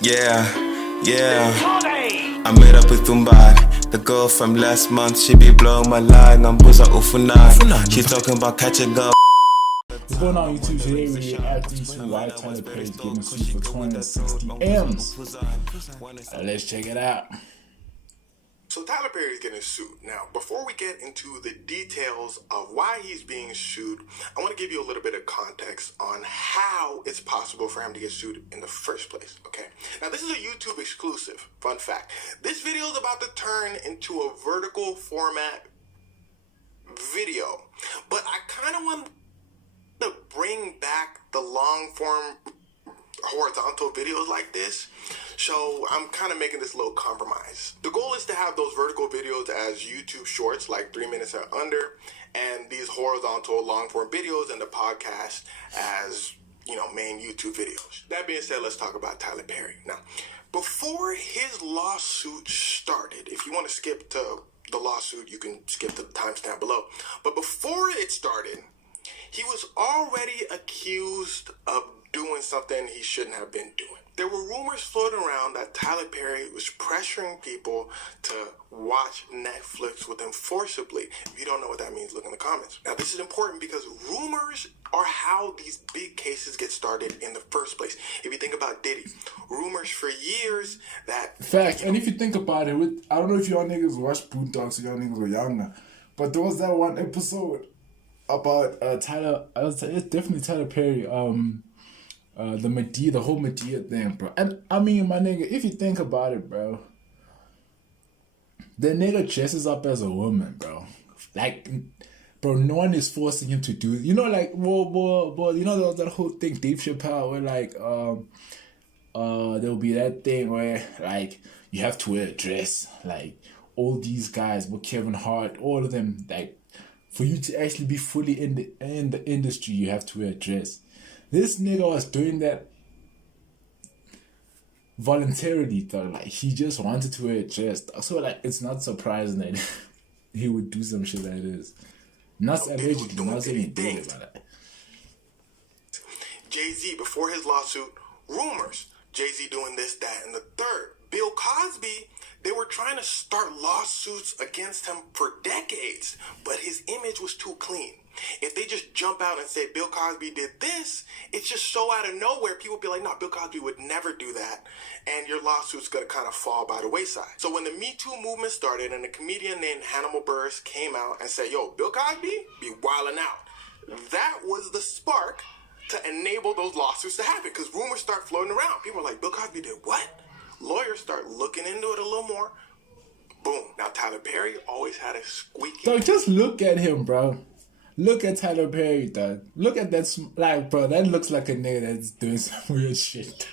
Yeah, yeah. I met up with Thumbad, the girl from last month. She be blowing my line. I'm Buza Ufunai. She's talking about catching girl. What's going on YouTube? Today we're reacting to why Tyler Perry's getting sued for 260 M's. Let's check it out. So Tyler Perry is getting sued. Now, before we get into the details of why he's being sued, I want to give you a little bit of context on how it's possible for him to get sued in the first place, okay? Now, this is a YouTube exclusive, fun fact. This video is about to turn into a vertical format video, but I kind of want to bring back the long form horizontal videos like this, so I'm kind of making this little compromise. The goal is to have those vertical videos as YouTube shorts, like 3 minutes or under, and these horizontal long form videos and the podcast as, you know, main YouTube videos. That being said, let's talk about Tyler Perry. Now, before his lawsuit started, if you want to skip to the lawsuit, you can skip to the timestamp below, but before it started, he was already accused of doing something he shouldn't have been doing. There were rumors floating around that Tyler Perry was pressuring people to watch Netflix with him forcibly. If you don't know what that means, look in the comments. Now, this is important because rumors are how these big cases get started in the first place. If you think about Diddy, rumors for years that... Facts, and if you think about it, I don't know if y'all niggas watch Boondocks or y'all niggas were younger, but there was that one episode about Tyler, it's definitely Tyler Perry, the whole Madea thing, bro. And I mean, my nigga, if you think about it, bro, the nigga dresses up as a woman, bro. Like, bro, no one is forcing him to do it. You know, like, well, you know that whole thing, Dave Chappelle, where like, there'll be that thing where like you have to wear a dress. Like all these guys, with Kevin Hart, all of them, like, for you to actually be fully in the industry, you have to wear a dress. This nigga was doing that voluntarily, though. Like, he just wanted to wear a dress. So, like, it's not surprising that he would do some shit like this. Not allegedly, not saying he did it, but Jay-Z, before his lawsuit, rumors. Jay-Z doing this, that, and the third. Bill Cosby, they were trying to start lawsuits against him for decades, but his image was too clean. If they just jump out and say Bill Cosby did this, it's just so out of nowhere. People be like, no, Bill Cosby would never do that. And your lawsuit's going to kind of fall by the wayside. So when the Me Too movement started and a comedian named Hannibal Buress came out and said, yo, Bill Cosby be wilding out. That was the spark to enable those lawsuits to happen, because rumors start floating around. People are like, Bill Cosby did what? Lawyers start looking into it a little more. Boom. Now, Tyler Perry always had a squeaky... So just look at him, bro. Look at Tyler Perry, dog. Look at that, like, bro, that looks like a nigga that's doing some weird shit.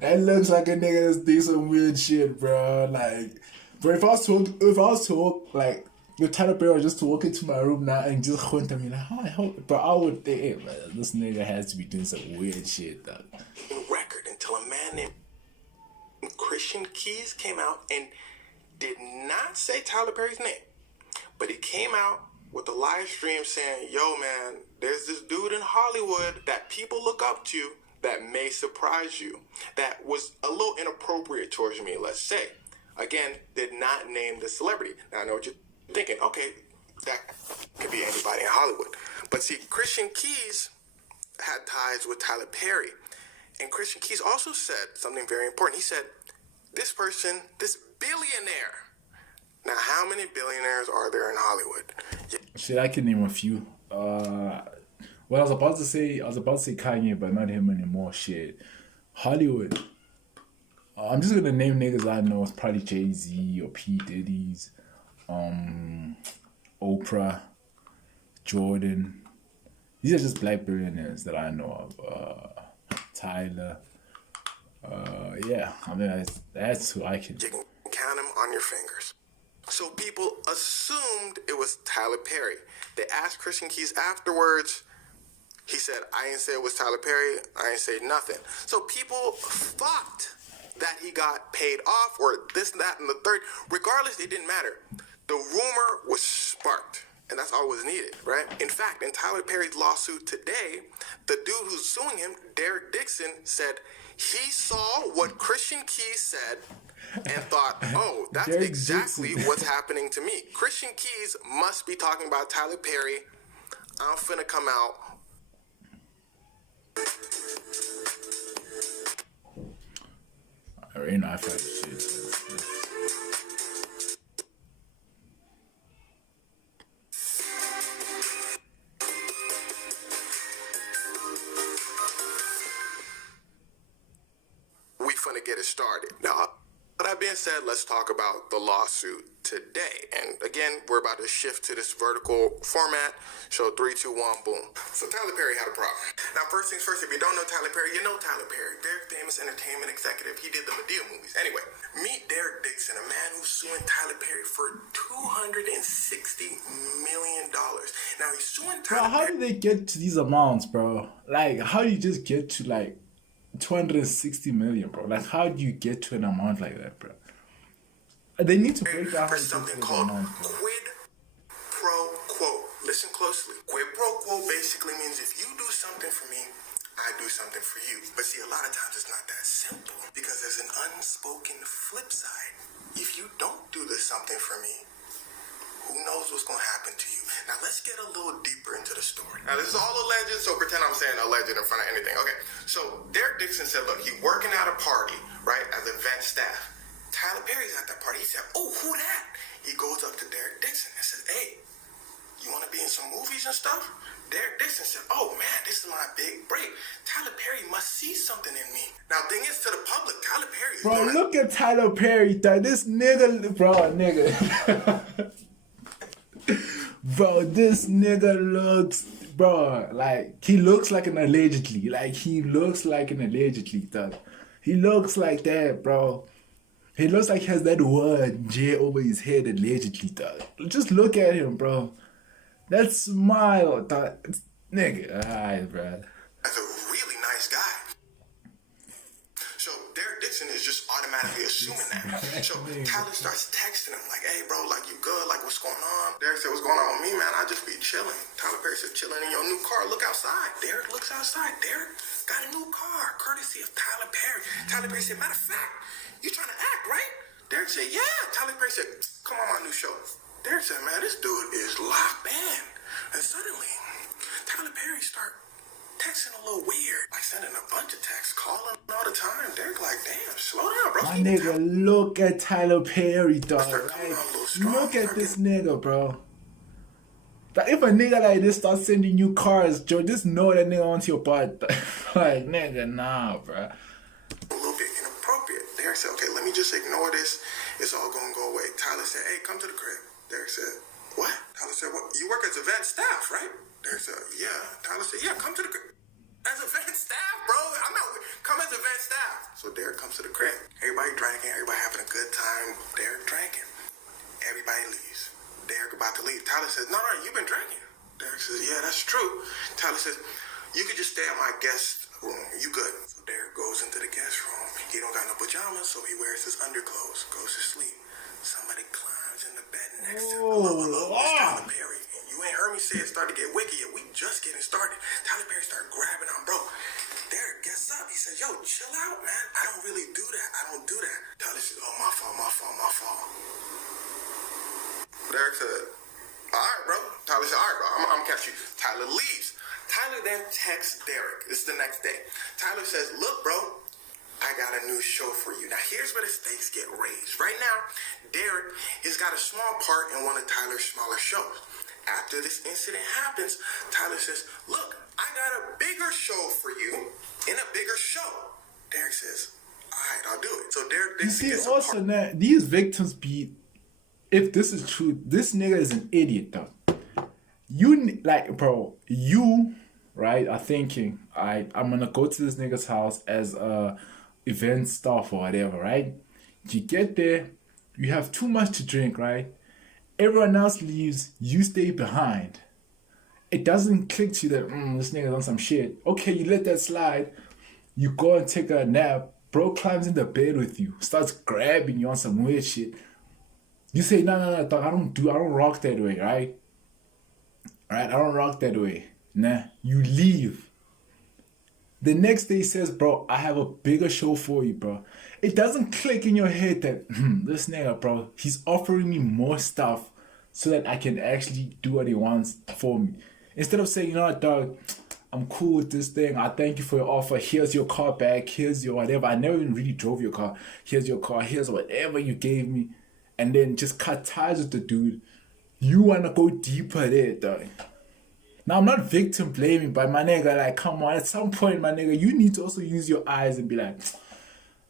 That looks like a nigga that's doing some weird shit, bro. Like, bro, if I was to walk, like, if Tyler Perry was just to walk into my room now and just hunt me, like, how I hope, bro, I would think, hey, man, this nigga has to be doing some weird shit, dog. Record until a man named Christian Keys came out and did not say Tyler Perry's name, but he came out with a live stream saying, yo, man, there's this dude in Hollywood that people look up to that may surprise you, that was a little inappropriate towards me, let's say. Again, did not name the celebrity. Now, I know what you're thinking. Okay, that could be anybody in Hollywood. But see, Christian Keys had ties with Tyler Perry. And Christian Keys also said something very important. He said, this person, this billionaire. Now, how many billionaires are there in Hollywood? Shit, I can name a few. What I was about to say Kanye, but not him anymore. Shit, Hollywood. I'm just gonna name niggas I know. It's probably Jay-Z or P. Diddy's, Oprah, Jordan. These are just black billionaires that I know of. Tyler. Yeah, I mean that's who I can. You can count them on your fingers. So people assumed it was Tyler Perry. They asked Christian Keys afterwards. He said, I didn't say it was Tyler Perry. I didn't say nothing. So people thought that he got paid off or this, that, and the third. Regardless, it didn't matter. The rumor was sparked. And that's all was needed, right? In fact, in Tyler Perry's lawsuit today, the dude who's suing him, Derek Dixon, said He saw what Christian Keys said and thought, oh, that's Derek exactly Dixon. what's happening to me. Christian Keys must be talking about Tyler Perry. I'm finna come out. I already know I felt the shit. We finna get it started. Now, with that being said, let's talk about the lawsuit today. And again, we're about to shift to this vertical format. So 3, 2, 1, boom. So Tyler Perry had a problem. Now, first things first, if you don't know Tyler Perry, you know Tyler Perry. Very famous entertainment executive. He did the Madea movies. Anyway, meet Derek Dixon, a man who's suing Tyler Perry for $260 million. Now, he's suing Bro, Tyler how Perry. do they get to these amounts, bro? Like, how do you just get to like 260 million, bro? Like, how do you get to an amount like that, bro? They need to break down how For to get something to those called amounts, bro. quid pro quo. Listen closely. Quid pro quo basically means if you do something for me, I do something for you. But see, a lot of times it's not that simple because there's an unspoken flip side. If you don't do this something for me, who knows what's going to happen to you? Now, let's get a little deeper into the story. Now, this is all alleged, so pretend I'm saying alleged in front of anything. Okay, so Derek Dixon said, look, he's working at a party, right, as event staff. Tyler Perry's at that party. He said, oh, who that? He goes up to Derek Dixon and says, hey, you want to be in some movies and stuff? Derek Dixon said, oh, man, this is my big break. Tyler Perry must see something in me. Now, thing is, to the public, Tyler Perry is Bro, doing look at Tyler Perry, dog. This nigga, bro, this nigga looks, bro, like, he looks like an allegedly. Like, he looks like an allegedly, dog. He looks like that, bro. He looks like he has that word J over his head allegedly, dog. Just look at him, bro. That smile, dog. Nigga, alright, bro. as a really nice guy. So Derek Dixon is just automatically assuming that. So Tyler starts texting him like, hey bro, like you good? Like what's going on? Derek said, what's going on with me, man? I just be chilling. Tyler Perry said, chilling in your new car. Look outside. Derek looks outside. Derek got a new car, courtesy of Tyler Perry. Tyler Perry said, matter of fact, you trying to act, right? Derek said, yeah. Tyler Perry said, come on my new show. Derek said, man, this dude is locked in. And suddenly, Tyler Perry start texting a little weird, like sending a bunch of texts, calling all the time. Derek like, damn, slow down, bro. My nigga, look at Tyler Perry, dog. Start coming Like, on a little strong. look at this nigga, bro. Like, if a nigga like this starts sending you cars, Joe, just know that nigga wants your butt. Like, nigga, nah, bro. A little bit inappropriate. Derek said, okay, let me just ignore this. It's all gonna go away. Tyler said, hey, come to the crib. Derek said, what? Tyler said, what? You work as event staff, right? Derek said, yeah. Tyler said, yeah, come to the crib. As event staff, bro. I'm not, come as event staff. So Derek comes to the crib. Everybody drinking, everybody having a good time. Derek drinking. Everybody leaves. Derek about to leave. Tyler says, no, you've been drinking. Derek says, yeah, that's true. Tyler says, you could just stay at my guest room. You good. So Derek goes into the guest room. He don't got no pajamas, so he wears his underclothes, goes to sleep. Somebody climbs in the bed next to him. Hello, it's Tyler Perry. You ain't heard me say it started to get wicked yet. We just getting started. Tyler Perry started grabbing on, bro. Derek gets up. He says, yo, chill out, man. I don't really do that. I don't do that. Tyler says, oh, my fault, my fault, my fault. Derek said, all right, bro. Tyler said, all right, bro, I'm gonna catch you. Tyler leaves. Tyler then texts Derek. This is the next day. Tyler says, look, bro, I got a new show for you. Now, here's where the stakes get raised. Right now, Derek has got a small part in one of Tyler's smaller shows. After this incident happens, Tyler says, look, I got a bigger show for you in a bigger show. Derek says, all right, I'll do it. So Derek You thinks see, gets a also, part. now, these victims be, if this is true, this nigga is an idiot, though. You, like, bro, you, right, are thinking, all right, I'm gonna go to this nigga's house as a event staff or whatever, right? You get there, you have too much to drink, right? Everyone else leaves, you stay behind. It doesn't click to you that, this nigga's on some shit. Okay, you let that slide, you go and take a nap, bro climbs in the bed with you, starts grabbing you on some weird shit. You say, no, dog, I don't rock that way, right? Right, I don't rock that way. Nah, you leave. The next day he says, bro, I have a bigger show for you, bro. It doesn't click in your head that, this nigga, bro, he's offering me more stuff so that I can actually do what he wants for me. Instead of saying, you know what, dog, I'm cool with this thing. I thank you for your offer. Here's your car back. Here's your whatever. I never even really drove your car. Here's your car. Here's whatever you gave me. And then just cut ties with the dude. You want to go deeper there, dog. Now, I'm not victim blaming, but my nigga, like, come on. At some point, my nigga, you need to also use your eyes and be like,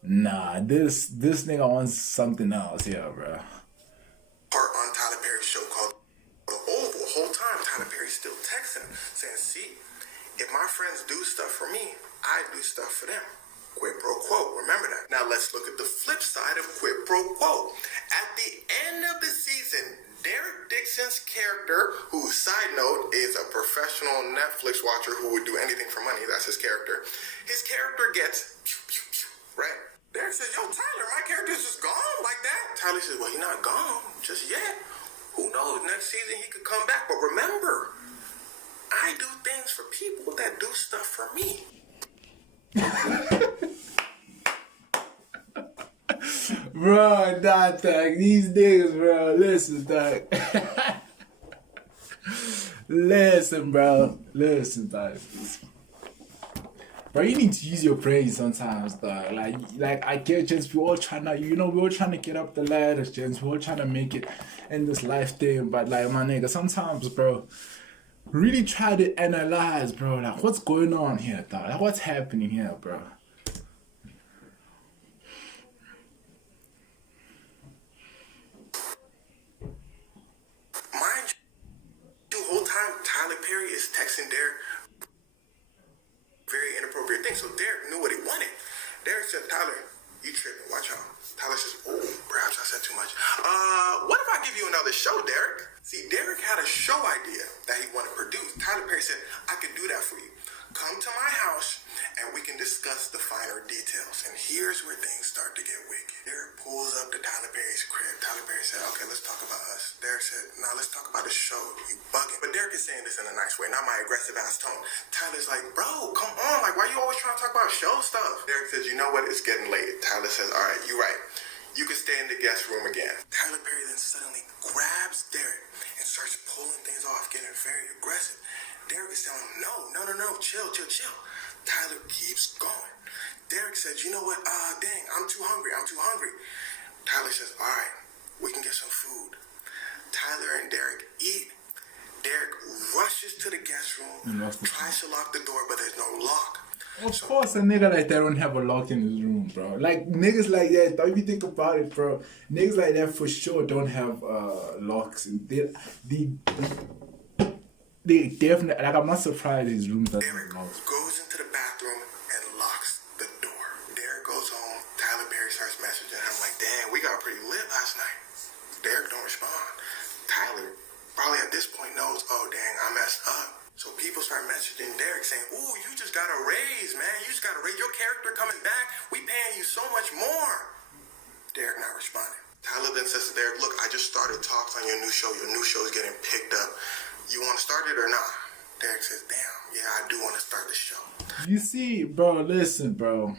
nah, this nigga wants something else here, bro. Part on Tyler Perry's show called The Oval. The whole time, Tyler Perry's still texting him, saying, see, if my friends do stuff for me, I do stuff for them. Quid pro quo. Remember that. Now let's look at the flip side of quid pro quo. At the end of the season, Derek Dixon's character, who, side note, is a professional Netflix watcher who would do anything for money, that's his character gets pew, pew, pew, right? Derek says, yo, Tyler, my character's just gone like that. Tyler says, well, he's not gone just yet. Who knows? Next season he could come back. But remember, I do things for people that do stuff for me. Bro, dog. These niggas, bro. Listen, dog. Listen, bro. Listen, dog. Bro, you need to use your brain sometimes, dog. Like I get, gents, we're all trying to get up the ladder, gents. We're all trying to make it in this life thing. But like, my nigga, sometimes, bro, really try to analyze, bro. Like, what's going on here, dog? Like, what's happening here, bro? Mind you, the whole time Tyler Perry is texting Derek very inappropriate things. So Derek knew what he wanted. Derek said, Tyler, you tripping. Watch out. Tyler says, oh, perhaps I said too much. What if I give you another show, Derek? See, Derek had a show idea that he wanted produced. Tyler Perry said, I can do that for you. Come to my house and we can discuss the finer details. And here's where things start to get wicked. Derek pulls up to Tyler Perry's crib. Tyler Perry said, okay, let's talk about us. Derek said, nah, let's talk about the show. You bugging. But Derek is saying this in a nice way, not my aggressive ass tone. Tyler's like, bro, come on. Like, why you always trying to talk about show stuff? Derek says, you know what? It's getting late. Tyler says, all right, you're right. You can stay in the guest room again. Tyler Perry then suddenly grabs Derek and starts pulling things off, getting very aggressive. Derek is telling him, no, chill. Tyler keeps going. Derek says, you know what, dang, I'm too hungry. Tyler says, all right, we can get some food. Tyler and Derek eat. Derek rushes to the guest room, tries to lock the door, but there's no lock. Of course, a nigga like that don't have a lock in his room, bro. Like, niggas like that, if you think about it, bro, niggas like that for sure don't have locks. They definitely, like, I'm not surprised his room doesn't have Derek locks. goes into the bathroom and locks the door. Derek goes home. Tyler Perry starts messaging. I'm like, damn, we got pretty lit last night. Derek don't respond. Tyler probably at this point knows, oh, dang, I messed up. So people start messaging Derek saying, ooh, you just got a raise, man. You just got a raise. Your character coming back. We paying you so much more. Derek not responding. Tyler then says to Derek, look, I just started talks on your new show. Your new show is getting picked up. You want to start it or not? Derek says, damn, yeah, I do want to start the show. You see, bro, listen, bro.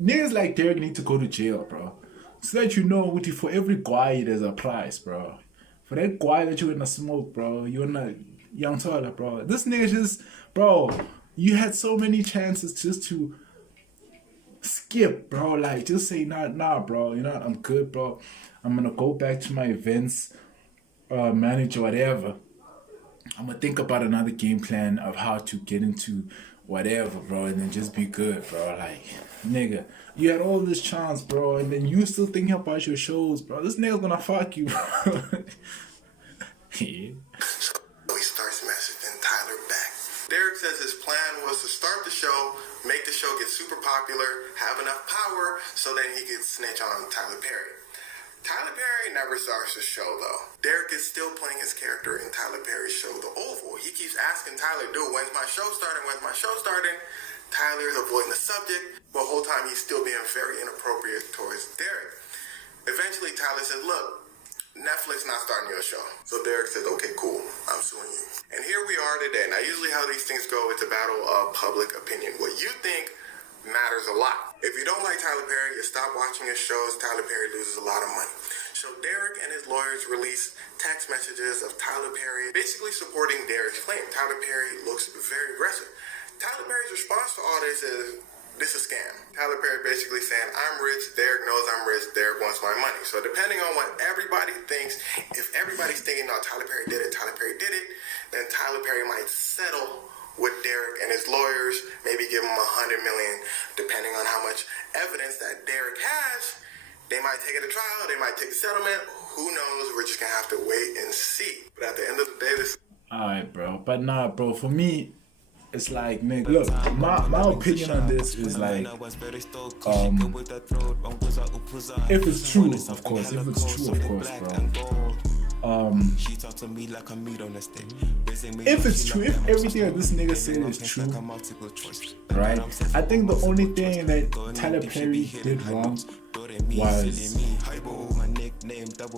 Niggas like Derek need to go to jail, bro. So that you know, for every guy, there's a price, bro. For that guy that you in the smoke, bro, you in the young toilet, bro. This nigga just, bro, you had so many chances just to skip, bro. Like, just say, nah, bro. You know what? I'm good, bro. I'm gonna go back to my events manager, whatever. I'm gonna think about another game plan of how to get into whatever, bro, and then just be good, bro. Like, nigga, you had all this chance, bro, and then you still thinking about your shows, bro. This nigga's gonna fuck you, bro. Yeah. So he starts messaging Tyler back. Derek says his plan was to start the show, make the show get super popular, have enough power, so then he could snitch on Tyler Perry. Tyler Perry never starts the show, though. Derek is still playing his character in Tyler Perry's show, The Oval. He keeps asking Tyler, dude, when's my show starting? Tyler's avoiding the subject, but the whole time he's still being very inappropriate towards Derek. Eventually, Tyler says, look, Netflix not starting your show. So Derek says, okay, cool, I'm suing you. And here we are today. Now, usually how these things go, it's a battle of public opinion. What you think matters a lot. If you don't like Tyler Perry, you stop watching his shows. Tyler Perry loses a lot of money. So Derek and his lawyers released text messages of Tyler Perry basically supporting Derek's claim. Tyler Perry looks very aggressive. Tyler Perry's response to all this is a scam. Tyler Perry basically saying, I'm rich, Derek knows I'm rich, Derek wants my money. So depending on what everybody thinks, if everybody's thinking, no, Tyler Perry did it, then Tyler Perry might settle with Derek and his lawyers, maybe give him $100 million, depending on how much evidence that Derek has. They might take it to trial, they might take a settlement, who knows, we're just gonna have to wait and see. But at the end of the day, this... Alright, bro, but nah, bro, for me, it's like, nigga, look, my opinion on this is like, if it's true, of course, bro. If it's true, if everything that this nigga said is true, right? I think the only thing that Tyler Perry did wrong was,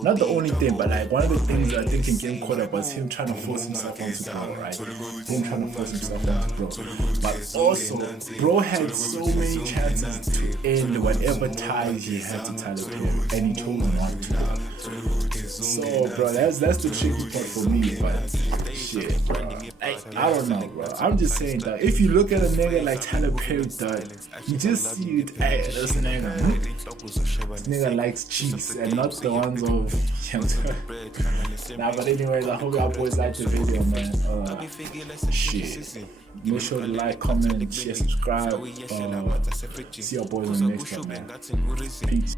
not the only thing, but like one of the things that I think can get him caught up was him trying to force himself onto bro, right? Him trying to force himself onto bro. But also, bro had so many chances to end whatever ties he had to Tyler Perry, and he told him not to. So, bro, that's the tricky part for me, but shit, bro. I don't know, bro. I'm just saying that if you look at a nigga like Tyler Perry, dog, you just see it, hey, this nigga likes cheese and not the ones of nah, but anyways, I hope y'all boys like the video, man. Shit. Make sure to like, comment, share, subscribe. See y'all boys in the next one, man. Peace.